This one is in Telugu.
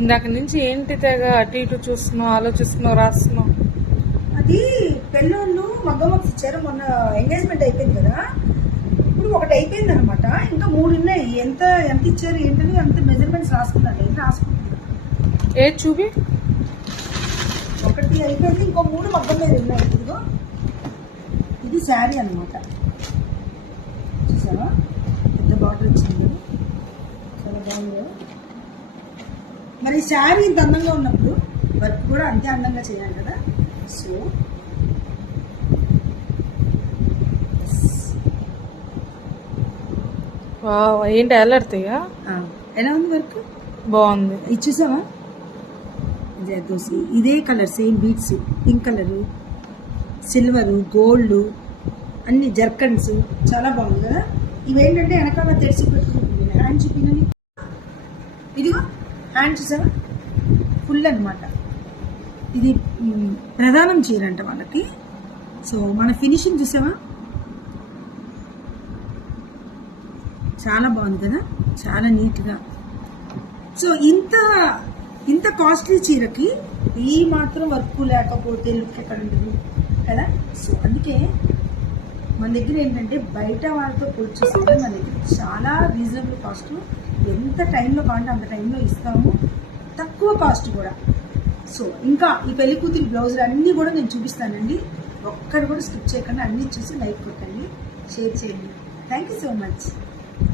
ఇందాక నుంచి ఏంటి తెగ అటు ఇటు చూస్తున్నావు, ఆలోచిస్తున్నావు, రాస్తున్నావు? అది పెళ్ళోళ్ళు మగ్గం వర్క్స్ ఇచ్చారు, మొన్న ఎంగేజ్మెంట్ అయిపోయింది కదా, ఇప్పుడు ఒకటి అయిపోయింది అనమాట, ఇంకా 3 ఉన్నాయి. ఎంత ఇచ్చారు ఏంటని అంత మెజర్మెంట్స్ రాసుకున్నాను, ఏంటి రాసుకుంటున్నాను. ఏ చూపి. ఒకటి అయిపోయింది, ఇంకో 3 మగ్గం మీద ఉన్నాయి. ఇదిగో ఇది శారీ అనమాట, చూసావా ఎంత బార్డర్ వచ్చింది, చాలా బాగుంది. మరి శారీ ఇంత అందంగా ఉన్నప్పుడు వర్క్ కూడా అంతే అందంగా చేయాలి కదా. సో ఏంటి ఎలాడతాయా? ఎలా ఉంది వర్క్? బాగుంది. ఇది చూసావా, జర్దోసి ఇదే colour, same beads, pink colour, silver, gold, అన్ని జర్కన్స్, చాలా బాగుంది కదా. ఇవేంటంటే వెనకాల తెరిచి పెట్టుకుంటుంది. హ్యాండ్ చూపినవి, ఇదిగో హ్యాండ్ చూసావా ఫుల్ అనమాట. ఇది ప్రధానం చీర అంట వాళ్ళకి. సో మన ఫినిషింగ్ చూసావా, చాలా బాగుంది కదా, చాలా నీట్గా. సో ఇంత కాస్ట్లీ చీరకి ఈ మాత్రం వర్క్ లేకపోతే లుక్ ఎక్కడ ఉంటుంది కదా. సో అందుకే మన దగ్గర ఏంటంటే బయట వాళ్ళతో పోల్చేస్తే మన దగ్గర చాలా రీజనబుల్ కాస్ట్, ఎంత టైంలో కావాలంటే అంత టైంలో ఇస్తాము, తక్కువ కాస్ట్ కూడా. సో ఇంకా ఈ పెళ్లి కూతురి బ్లౌజులు అన్నీ కూడా నేను చూపిస్తానండి, ఒక్కరు కూడా స్కిప్ చేయకుండా అన్నీ చూసి లైక్ కొట్టండి, షేర్ చేయండి. Thank you so much.